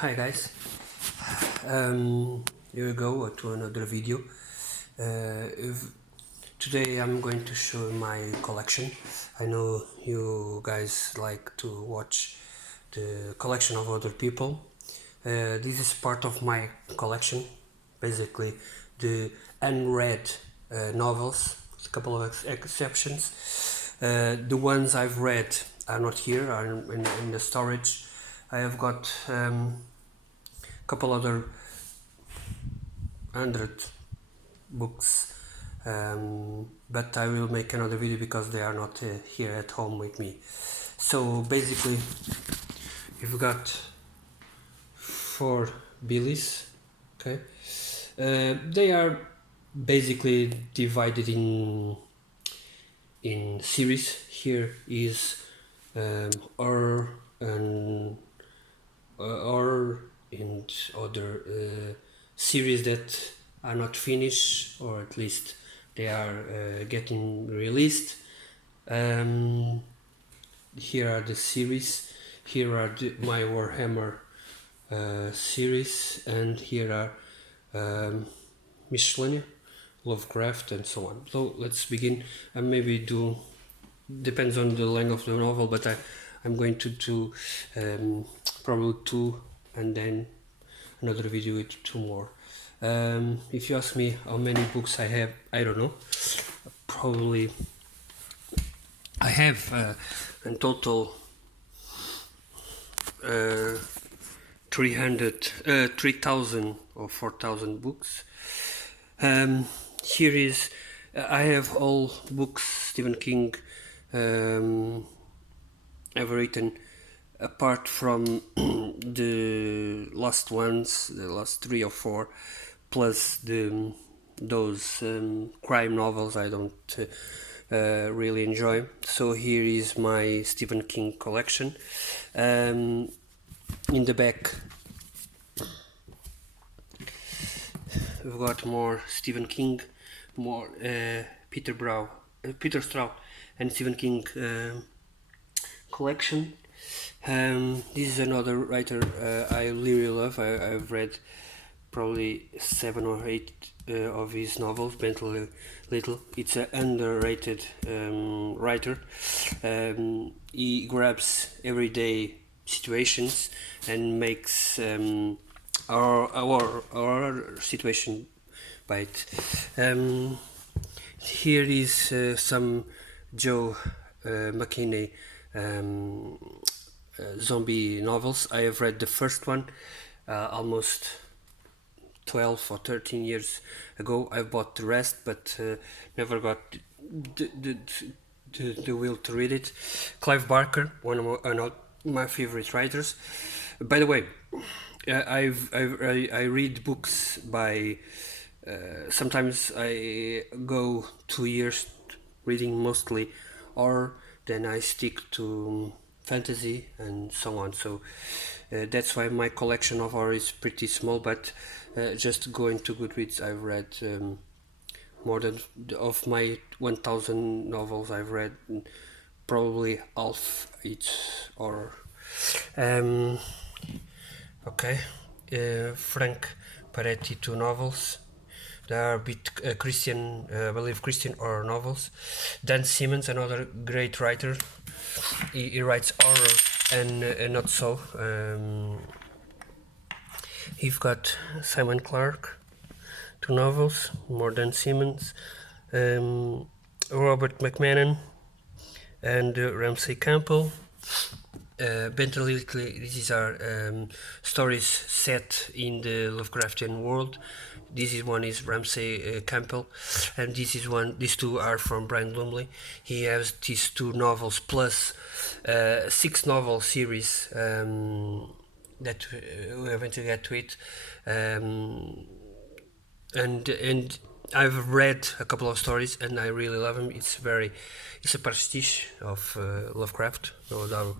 Hi guys, here we go to another video. Today I'm going to show my collection. I know you guys like to watch the collection of other people. This is part of my collection, basically the unread novels, with a couple of exceptions. The ones I've read are not here, are in the storage. I have got couple other 100 books, but I will make another video because they are not here at home with me. So basically you've got 4 Billies. Okay, they are basically divided in series. Here is horror and other series that are not finished, or at least they are getting released. Here are the series. Here are my Warhammer series, and here are Miscellanea, Lovecraft, and so on. So let's begin, and maybe depends on the length of the novel, but I'm going to do probably 2 and then another video with 2 more. If you ask me how many books I have, I don't know. Probably I have in total 3,000 or 4,000 books. Here is I have all books Stephen King ever written, apart from the last ones, the last 3 or 4, plus those crime novels I don't really enjoy. So here is my Stephen King collection. In the back we've got more Stephen King, more Peter Straub and Stephen King collection. This is another writer I really love. I've read probably 7 or 8 of his novels. Bentley Little. It's an underrated writer. He grabs everyday situations and makes our situation by it. Here is some Joe McKinney zombie novels. I have read the first one almost 12 or 13 years ago. I bought the rest, but never got the will to read it. Clive Barker, one of my favorite writers. By the way, I read books by. Sometimes I go 2 years reading mostly, or then I stick to fantasy and so on. So that's why my collection of horror is pretty small. But just going to Goodreads, I've read more than of my 1,000 novels. I've read probably half each horror. Okay, Frank Peretti, 2 novels. They are a bit Christian, I believe Christian horror novels. Dan Simmons, another great writer. He writes horror and not so. You've got Simon Clarke, 2 novels. More Dan Simmons. Robert McMahon and Ramsey Campbell. Bentley Little. These are stories set in the Lovecraftian world. This is one is Ramsey Campbell, and these 2 are from Brian Lumley. He has these 2 novels plus 6 novel series that we eventually get to it, and I've read a couple of stories and I really love them. It's a pastiche of Lovecraft, no doubt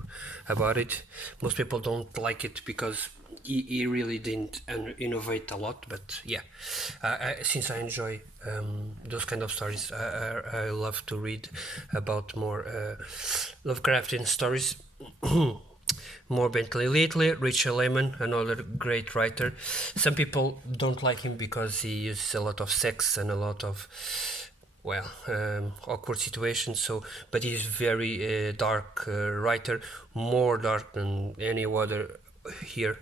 about it. Most people don't like it because he really didn't innovate a lot, but yeah, since I enjoy those kind of stories, I love to read about more Lovecraftian stories. more Bentley Little, Richard Lehman, another great writer. Some people don't like him because he uses a lot of sex and a lot of awkward situations. So, but he's very dark writer, more dark than any other here.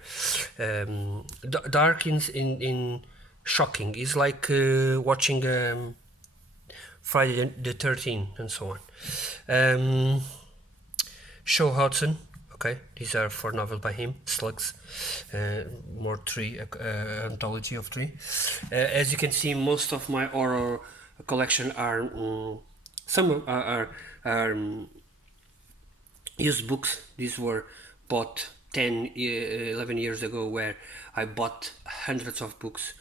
Dark in shocking. It's like watching Friday the 13th and so on. Show Hudson. Okay, these are 4 novels by him. Slugs, more 3 anthology of 3. As you can see, most of my horror collection are some are used books. These were bought 10, 11 years ago, where I bought hundreds of books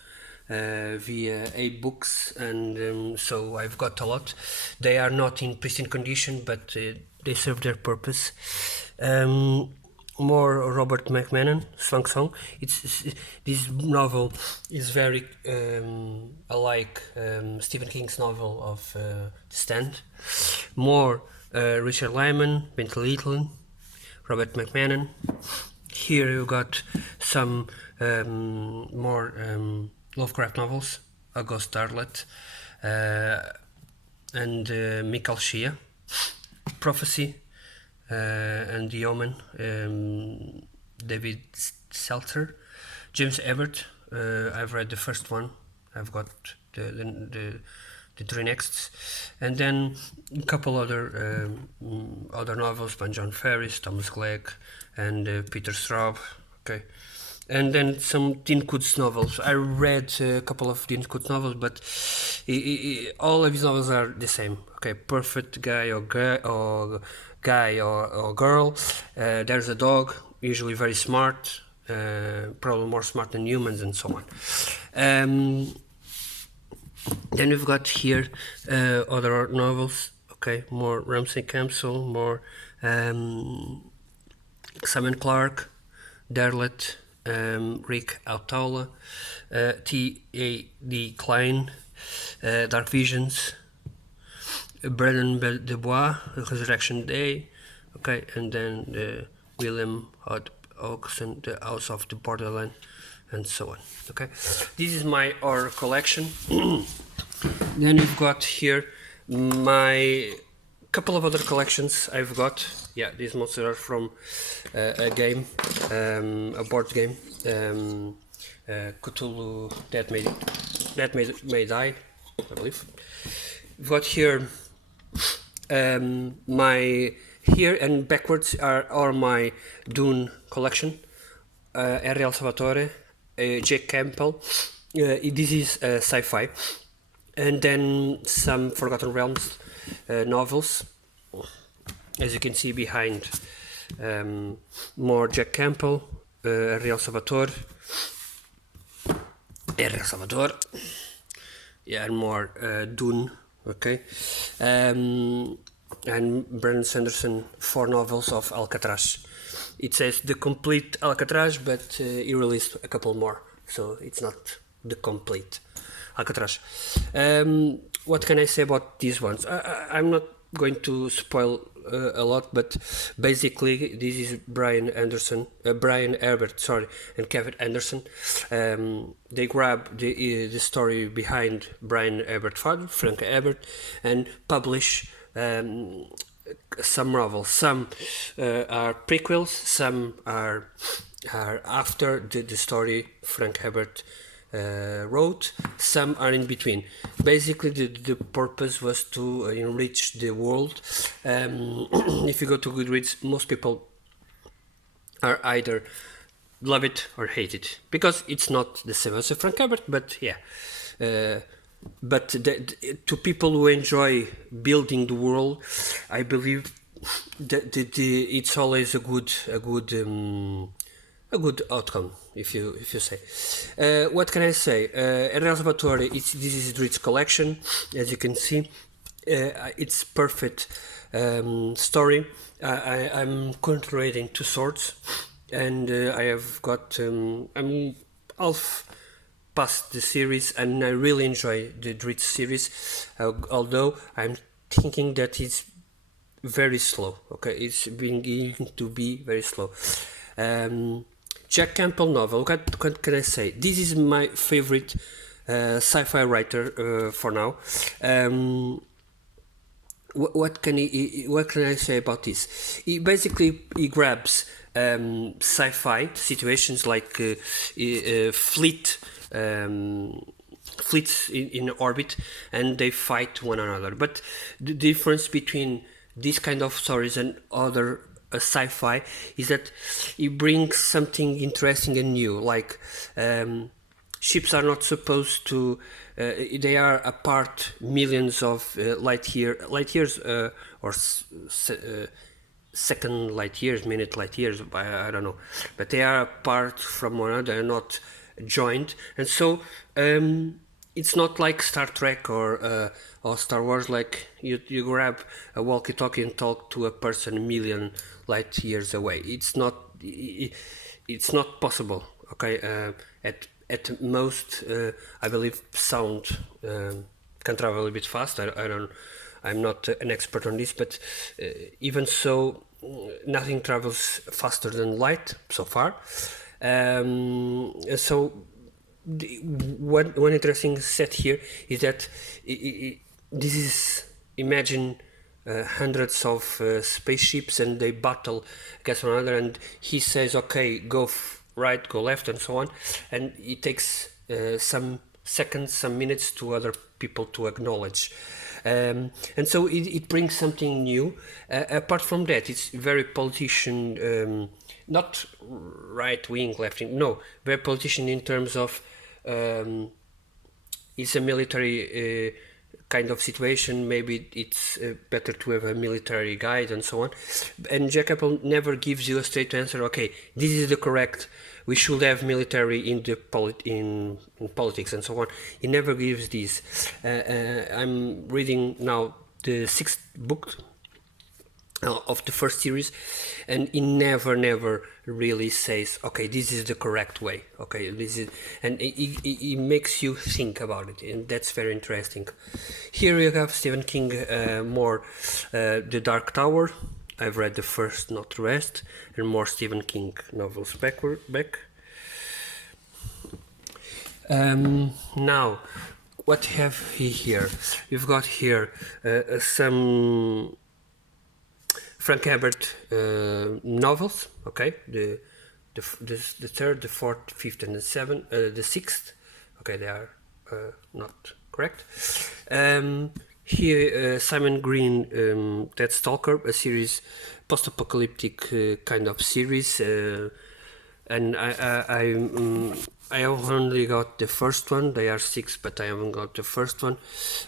via e-books, and so I've got a lot. They are not in pristine condition, but they serve their purpose. More Robert McMahon, Swan Song. This novel is very alike Stephen King's novel of The Stand. More Richard Lyman, Bentley Little, Robert McMahon. Here you got some more Lovecraft novels, A Ghost Starlet, and Michael Shea, Prophecy, and The Omen, David Seltzer, James Ebert. I've read the first one. I've got the 3 next, and then a couple other novels by John Ferris, Thomas Clegg, and Peter Straub. Okay. And then some Dean Koontz novels. I read a couple of Dean Koontz novels, but all of his novels are the same. Okay, perfect guy or girl. There's a dog, usually very smart, probably more smart than humans, and so on. Then we've got here other novels. Okay, more Ramsey Campbell, more Simon Clarke, Derlet, Rick Autaula, T.A.D. Klein, Dark Visions, Brennan Dubois, Resurrection Day, okay, and then William Hodgson, The House of the Borderland, and so on. Okay, this is my horror collection. Then you've got here my couple of other collections I've got. Yeah, these monsters are from a game, a board game, Cthulhu That May Die, I believe. We've got here my here and backwards are my Dune collection. R.L. Salvatore, Jake Campbell. This is sci-fi, and then some Forgotten Realms novels. As you can see behind, more Jack Campbell, R.L. Salvatore, yeah, and more Dune, okay, and Brandon Sanderson, 4 novels of Alcatraz. It says the complete Alcatraz, but he released a couple more, so it's not the complete Alcatraz. What can I say about these ones? I'm not going to spoil a lot, but basically this is Brian Herbert, and Kevin Anderson. They grab the story behind Brian Herbert's father, Frank Herbert, and publish some novels. Some are prequels, some are after the story Frank Herbert wrote, some are in between. Basically the purpose was to enrich the world. If you go to Goodreads, most people are either love it or hate it, because it's not the same as a Frank Herbert, but yeah, but to people who enjoy building the world, I believe that it's always a good outcome, if you say. What can I say? R.L. Salvatore, this is Drit's collection. As you can see, it's perfect story. I'm currently reading Two Swords, and I have got I'm half past the series, and I really enjoy the Drit series, although I'm thinking that it's very slow. Okay, it's beginning to be very slow. Jack Campbell novel. What can I say? This is my favorite sci-fi writer for now. What can I say about this? He grabs sci-fi situations like fleets in orbit, and they fight one another. But the difference between this kind of stories and other sci-fi is that it brings something interesting and new, like ships are not supposed to they are apart millions of light years or second light years, minute light years, I don't know, but they are apart from one another, not joined. And so it's not like Star Trek or Star Wars, like you grab a walkie-talkie and talk to a person a million light years away. It's not possible. Okay, at most, I believe sound can travel a bit fast. I'm not an expert on this, but even so, nothing travels faster than light so far. So one interesting set here is that this is, imagine hundreds of spaceships, and they battle against one another, and he says, okay, go right, go left, and so on, and it takes some seconds, some minutes to other people to acknowledge. And so it brings something new. Apart from that, it's very politician, not right wing, left wing, no, very politician in terms of it's a military kind of situation. Maybe it's better to have a military guide and so on. And Jack Apple never gives you a straight answer. Okay, this is the correct. We should have military in the in politics and so on. He never gives this. I'm reading now the 6th book of the first series, and he never really says, okay, this is the correct way. Okay, this is, and he makes you think about it, and that's very interesting. Here you have Stephen King, more The Dark Tower. I've read the first, not the rest, and more Stephen King novels back. Now, what have we here? We've got here some Frank Herbert novels. Okay, the third, the fourth, fifth, and the sixth. Okay, they are not correct. Here, Simon Green, Dead Stalker, a series, post-apocalyptic kind of series, and I only got the first one. They are 6, but I haven't got the first one.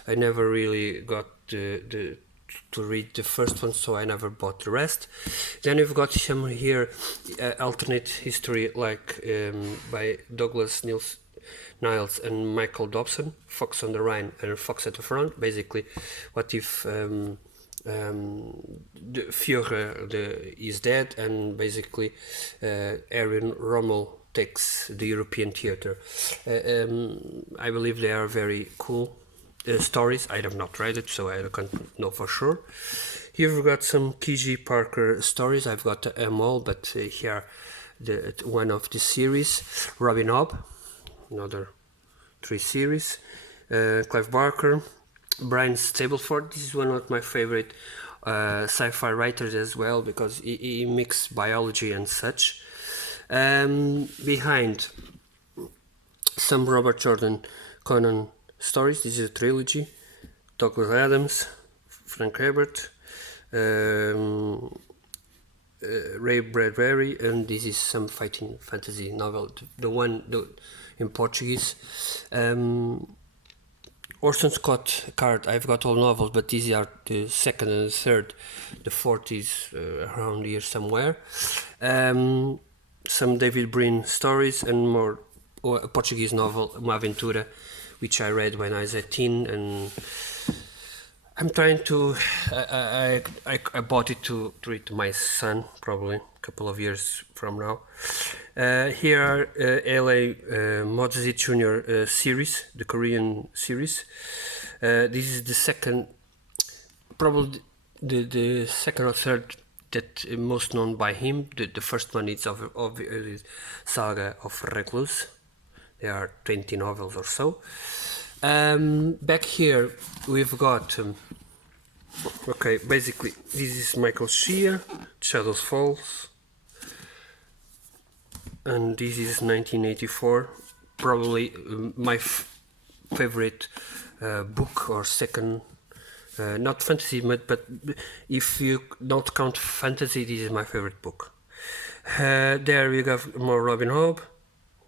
I never really got to read the first one, so I never bought the rest. Then we've got some here, alternate history, like by Douglas Niles and Michael Dobson, Fox on the Rhine and Fox at the Front. Basically, what if the Führer is dead, and basically Erwin Rommel takes the European theater. I believe they are very cool stories. I have not read it, so I can't know for sure. Here we've got some KG Parker stories. I've got them all, but here one of the series. Robin Hobb, another 3 series. Clive Barker, Brian Stableford. This is one of my favorite sci-fi writers as well, because he mixes biology and such. Behind, some Robert Jordan Conan stories. This is a trilogy. Douglas Adams, Frank Herbert, Ray Bradbury, and this is some fighting fantasy novel. The one in Portuguese. Orson Scott Card. I've got all novels, but these are the second and the third. The fourth is around here somewhere. Some David Brin stories, and more a Portuguese novel, Uma Aventura, which I read when I was 18, and I'm trying to. I bought it to read to my son, probably a couple of years from now. Here are L.A. Modzit Jr. Series, the Korean series. This is the second, probably the second or third that most known by him. The first one is of Saga of Recluse. There are 20 novels or so. Back here we've got okay, basically this is Michael Shea, Shadows Falls, and this is 1984, probably my favorite book, or second, not fantasy, but if you don't count fantasy, this is my favorite book. There we have more Robin Hood,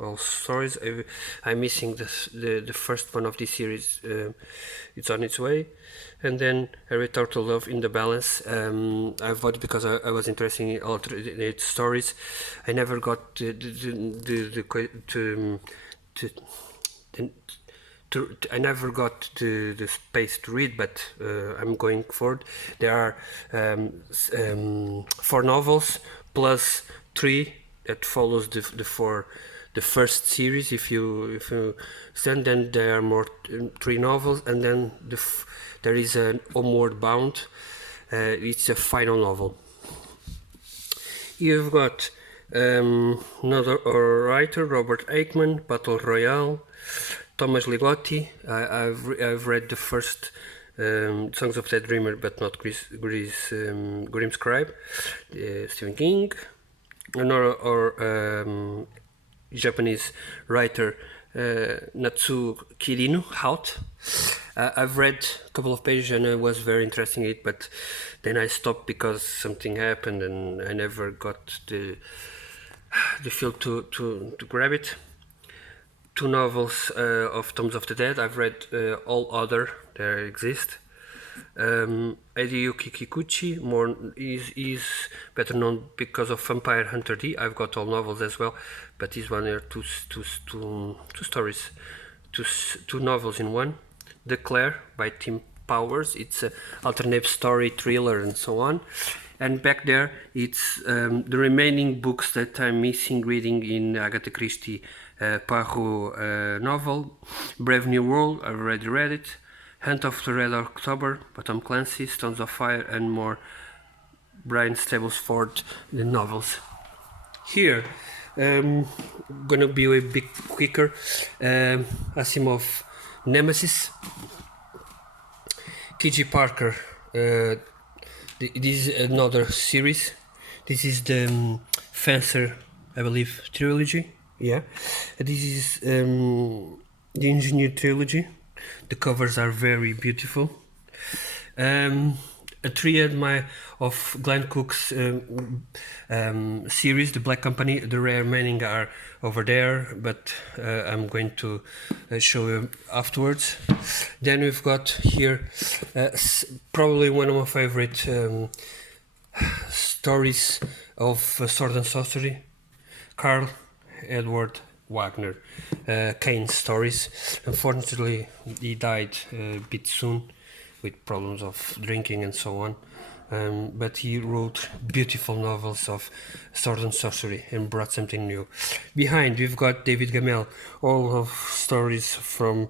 all stories. I'm missing the first one of this series. It's on its way. And then Harry Turtle Love in the Balance. I bought it because I was interested in alternate stories. I never got I never got the space to read, but I'm going forward. There are 4 novels plus 3 that follows the first series. If you stand, then there are more 3 novels, and then there is an Homeward Bound. It's a final novel. You've got another writer, Robert Aickman, Battle Royale. Thomas Ligotti. I've read the first Songs of the Dreamer, but not Grim Scribe. Stephen King. Another Japanese writer, Natsuo Kirino, Out. I've read a couple of pages and I was very interested in it, but then I stopped because something happened and I never got the feel to grab it. 2 novels of Tombs of the Dead. I've read all other that exist. Hideyuki Kikuchi is better known because of Vampire Hunter D. I've got all novels as well, but this one are two stories, two novels in one. The Claire by Tim Powers. It's an alternate story, thriller, and so on. And back there, it's the remaining books that I'm missing reading in Agatha Christie Poirot novel. Brave New World, I already read it. Hunt of the Red October by Tom Clancy, Stones of Fire, and more Brian Stableford, the novels. Here, gonna be a bit quicker. Asimov Nemesis. T.J. Parker. This is another series. This is the Fencer, I believe, trilogy. Yeah, this is the Engineer trilogy. The covers are very beautiful. A triad of Glenn Cook's series, The Black Company. The remaining are over there, but I'm going to show you afterwards. Then we've got here probably one of my favorite stories of Sword and Sorcery, Karl Edward Wagner, Kane's stories. Unfortunately, he died a bit soon with problems of drinking and so on. But he wrote beautiful novels of sword and sorcery and brought something new. Behind, we've got David Gamel, all of stories from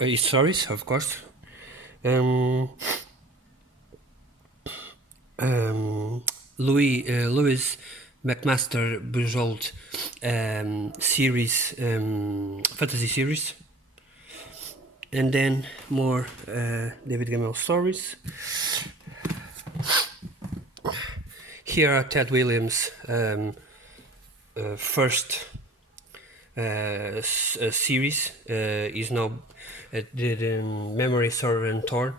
his stories, of course. Louis McMaster Bujold series, fantasy series. And then more David Gamel stories. Here are Ted Williams' first series. Is now the Memory Sword and Torn.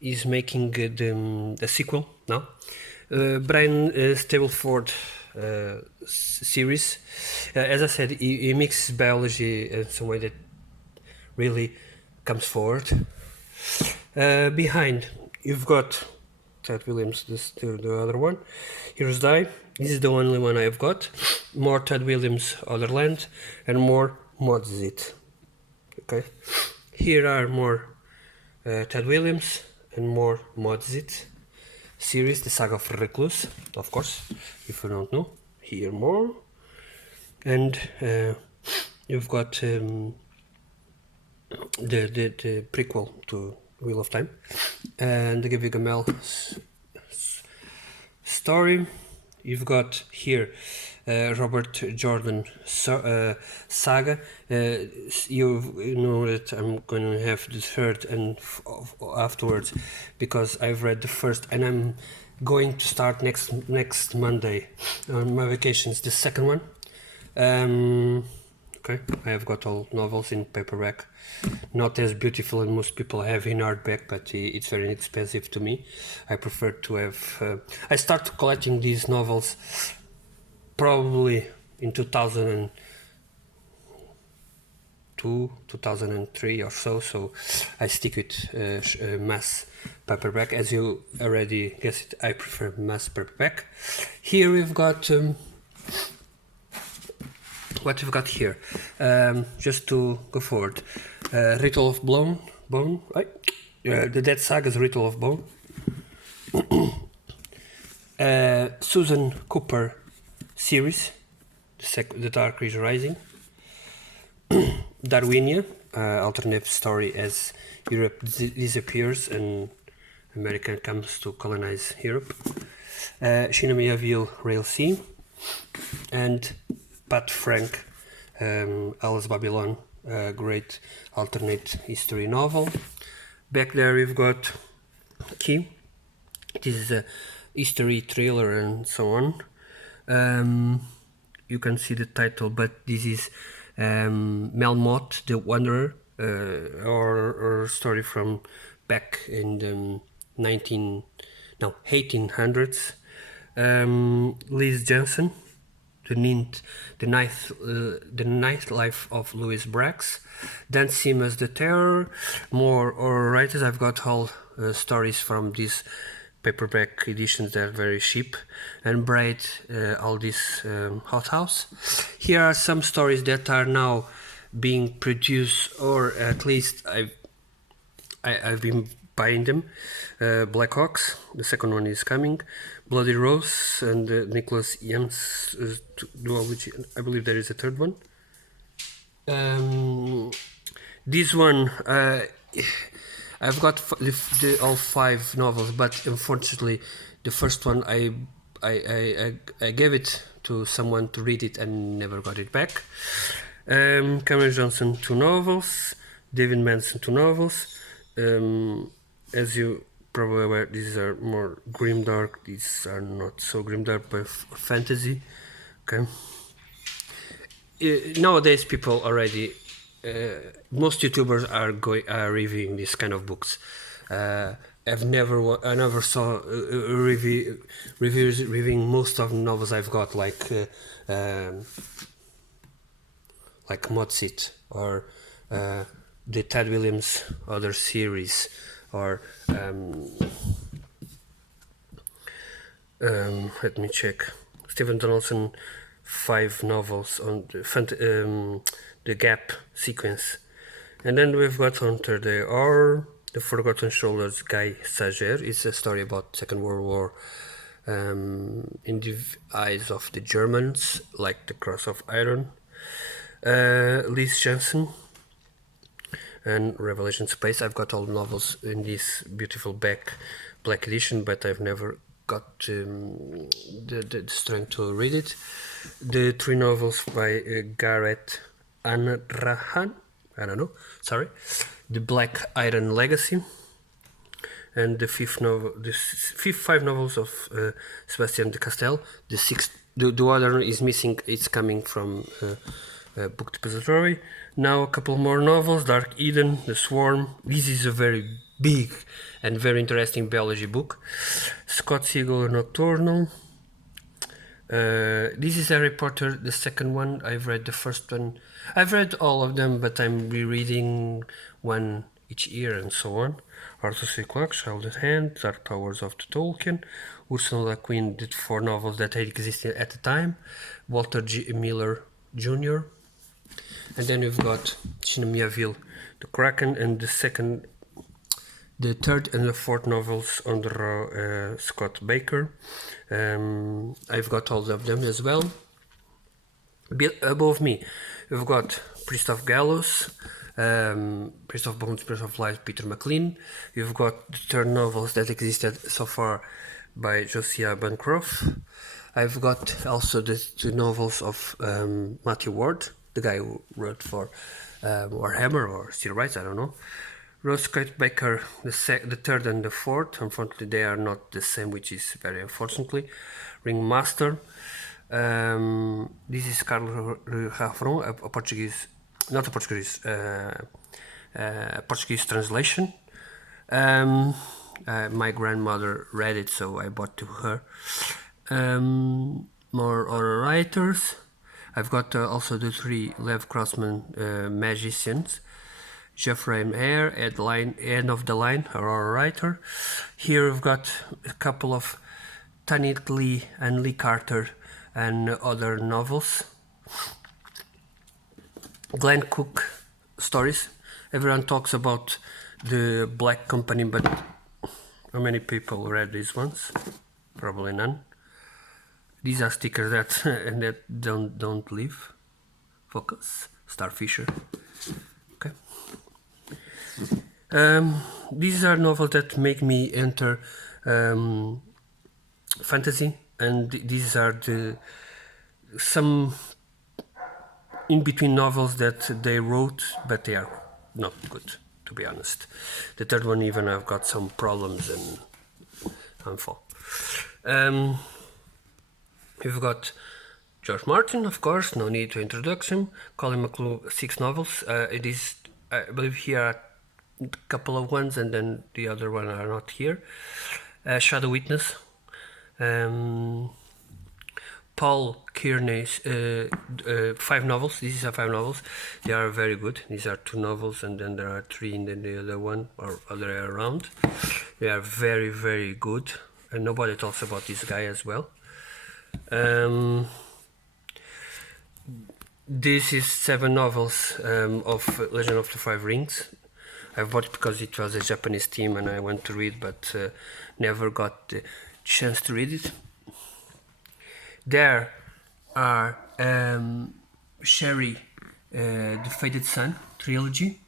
Is making the sequel now. Brian Stableford series. As I said, he mixes biology in some way that really comes forward. Behind, you've got Ted Williams, the other one. Heroes Die. This is the only one I've got. More Ted Williams, Otherland, and more Modzit. Okay. Here are more Ted Williams and more Modzit series, the Saga of Recluse, of course. If you don't know, here more. And you've got the prequel to Wheel of Time and the David Gamel story. You've got here Robert Jordan saga. You know that I'm going to have the third and afterwards, because I've read the first and I'm going to start next Monday on my vacations the second one. Okay, I have got all novels in paperback, not as beautiful as most people have in hardback, but it's very expensive to me. I prefer to have. I started collecting these novels probably in 2002, 2003 or so I stick with mass paperback. As you already guessed, I prefer mass paperback. Here we've got what we've got here, just to go forward, Ritual of Bone, right? The Dead Saga's Ritual of Bone. Susan Cooper series, The Dark Ridge Rising. Darwinia, alternate story as Europe disappears and America comes to colonize Europe. Shinamiaville Rail Sea, and Pat Frank, Alice Babylon, a great alternate history novel. Back there we've got Key. This is a history thriller and so on. You can see the title, but this is Melmoth the Wanderer, or story from back in the 1800s. Liz Jensen, the Ninth Life of Louis Brax. Dan Simmons, The Terror. More horror writers. I've got all stories from these paperback editions that are very cheap, and Bright, all this Hot House. Here are some stories that are now being produced, or at least I've been buying them. Black Hawks, the second one is coming. Bloody Rose and Nicholas Yams duology. I believe there is a third one. This one, I've got all 5 novels, but unfortunately, the first one I gave it to someone to read it and never got it back. Cameron Johnson, 2 novels. David Manson, 2 novels. As you probably aware, these are more grimdark. These are not so grimdark, but fantasy. Okay. Nowadays, people already. Most YouTubers are reviewing this kind of books. I never saw reviews reviewing most of the novels I've got, like Motsit, or the Ted Williams other series, or let me check, Stephen Donaldson 5 novels on the Gap sequence. And then we've got Hunter the Horror, The Forgotten Shoulders, Guy Sager. It's a story about Second World War in the eyes of the Germans, like The Cross of Iron. Liz Jensen and Revelation Space. I've got all the novels in this beautiful black edition, but I've never got the strength to read it. The 3 novels by Gareth Anrahan, I don't know, sorry. The Black Iron Legacy, and the 5 novels of Sebastian de Castell. The other is missing. It's coming from Book Depository. Now a couple more novels. Dark Eden, The Swarm. This is a very big and very interesting biology book. Scott Siegel, Nocturnal. This is Harry Potter, the second one. I've read the first one. I've read all of them, but I'm rereading one each year and so on. Arthur C. Clarke, Childhood Hand, Dark Towers of the Tolkien. Ursula Le Guin did 4 novels that existed at the time. Walter G. Miller Jr. And then we've got Shinamiaville, The Kraken, and the 3rd and the 4th novels under Scott Baker. I've got all of them as well. Above me, we've got Priest of Gallows, Priest of Bones, Priest of Lies, Peter McLean. You've got the 3rd novels that existed so far by Josiah Bancroft. I've got also the two novels of Matthew Ward, the guy who wrote for Warhammer, or still writes, I don't know. Rose Kate Baker, the third and the fourth. Unfortunately, they are not the same, which is very unfortunately. Ringmaster. This is Carlos Rafron, a Portuguese, not a Portuguese, Portuguese translation. My grandmother read it, so I bought to her. More other writers. I've got also the three Lev Grossman magicians. Geoffrey Mayer, End of the Line, our writer. Here we've got a couple of Tanit Lee and Lee Carter and other novels. Glenn Cook stories. Everyone talks about the Black Company, but how many people read these ones? Probably none. These are stickers that don't leave. Focus. Starfisher. Okay. These are novels that make me enter fantasy, and these are some in-between novels that they wrote, but they are not good, to be honest. The third one even I've got some problems and I'm full. We've got George Martin, of course, no need to introduce him. Colin McClure, 6 novels. It is, I believe, here are a couple of ones, and then the other one are not here. Shadow Witness. Paul Kearney's 5 novels. These are 5 novels. They are very good. These are 2 novels, and then there are 3 in the other one, or other way around. They are very, very good, and nobody talks about this guy as well. This is 7 novels of Legend of the Five Rings. I bought it because it was a Japanese team and I went to read, but never got the chance to read it. There are Sherry, The Faded Sun trilogy,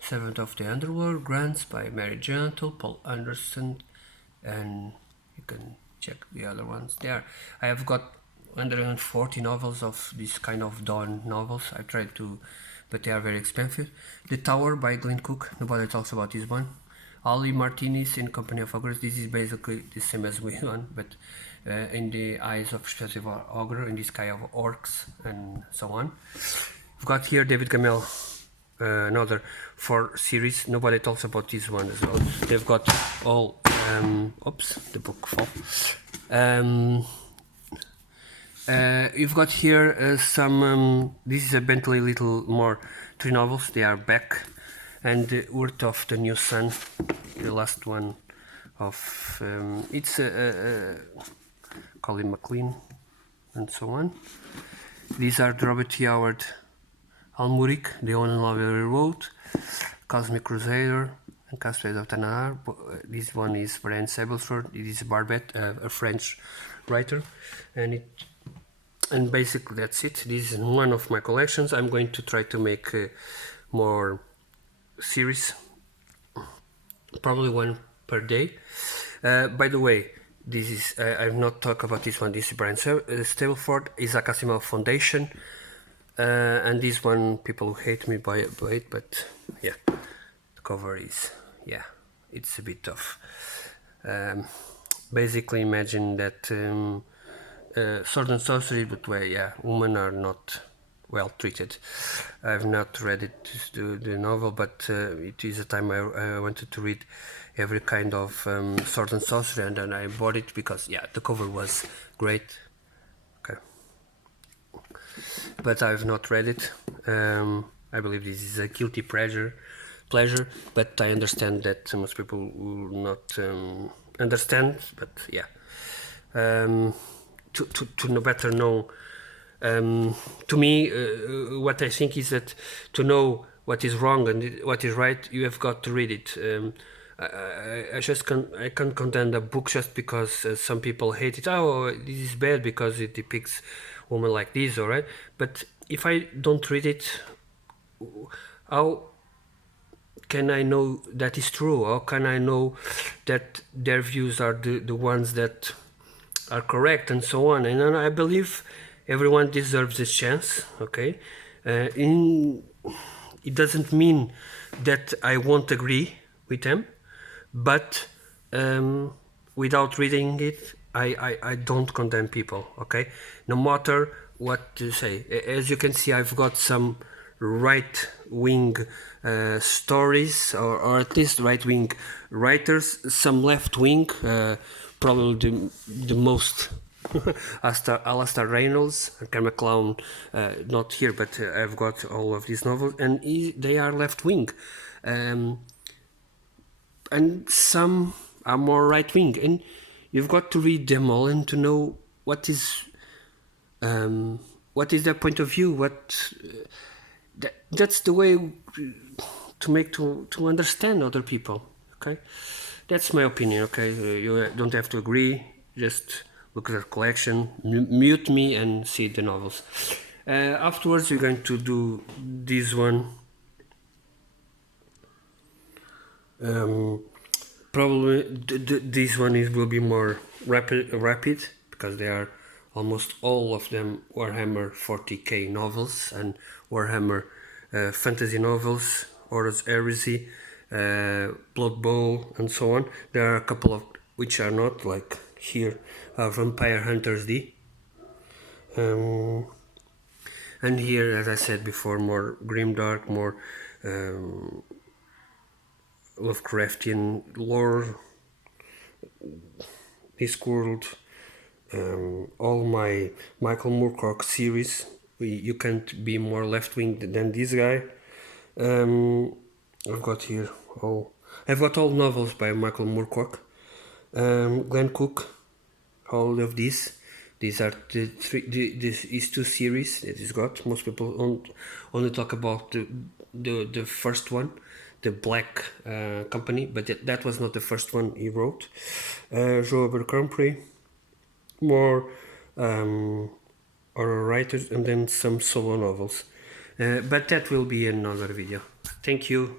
Seventh of the Underworld, Grants by Mary Gentle, Paul Anderson, and you can check the other ones there. I have got 140 novels of this kind of dawn novels. I tried to, but they are very expensive. The Tower by Glenn Cook. Nobody talks about this one. Ali Martinez in Company of Ogres. This is basically the same as we one, but in the eyes of Expressive Ogre, in the sky of orcs and so on. We've got here David Gamel, another 4 series. Nobody talks about this one as well. They've got all oops, the book fall. You've got here some this is a Bentley Little More 3 novels. They are back, and the Urth of the New Sun, the last one of it's Colin McLean and so on. These are Robert T. Howard Almuric, The Only Love Road, Cosmic Crusader, and Castrated of Tanar. This one is Brian Sablesford. It is Barbet, a French writer, and basically that's it. This is one of my collections. I'm going to try to make more series, probably 1 per day. By the way, this is I've not talked about this one. This is Brian Stableford, Isaac Asimov Foundation, and this one people hate me by it, but yeah, the cover is, yeah, it's a bit tough. Basically, imagine that sword and sorcery, but where, yeah, women are not well treated. I've not read it, the novel, but it is a time I wanted to read every kind of sword and sorcery, and then I bought it because, yeah, the cover was great. Okay, but I've not read it. I believe this is a guilty pleasure, but I understand that most people will not understand. But yeah, to know better know. To me, what I think is that to know what is wrong and what is right, you have got to read it. I can't condemn a book just because some people hate it. Oh, this is bad because it depicts women like this, alright? But if I don't read it, how can I know that is true? How can I know that their views are the ones that are correct, and so on? And then I believe everyone deserves a chance, okay? It doesn't mean that I won't agree with them, but without reading it, I don't condemn people, okay? No matter what to say. As you can see, I've got some right-wing stories, or at least right-wing writers, some left-wing, probably the most Alastair Reynolds, Ken McClown, not here, but I've got all of these novels, and they are left-wing. And some are more right wing, and you've got to read them all and to know what is their point of view. That's the way to understand other people. Okay, that's my opinion. Okay, you don't have to agree. Just look at the collection, mute me, and see the novels. Afterwards, we're going to do this one. Probably this one will be more rapid because they are almost all of them Warhammer 40k novels and Warhammer fantasy novels, Horus Heresy, Blood Bowl, and so on. There are a couple of which are not, like here, Vampire Hunters D. And here, as I said before, more grimdark, more Lovecraftian lore, Discworld, all my Michael Moorcock series. You can't be more left-wing than this guy. I've got here I've got all novels by Michael Moorcock, Glenn Cook, all of these. These are these two series that he's got. Most people only talk about the first one, the Black Company, but that was not the first one he wrote. Joe Abercrombie, more horror writers, and then some solo novels. But that will be another video. Thank you.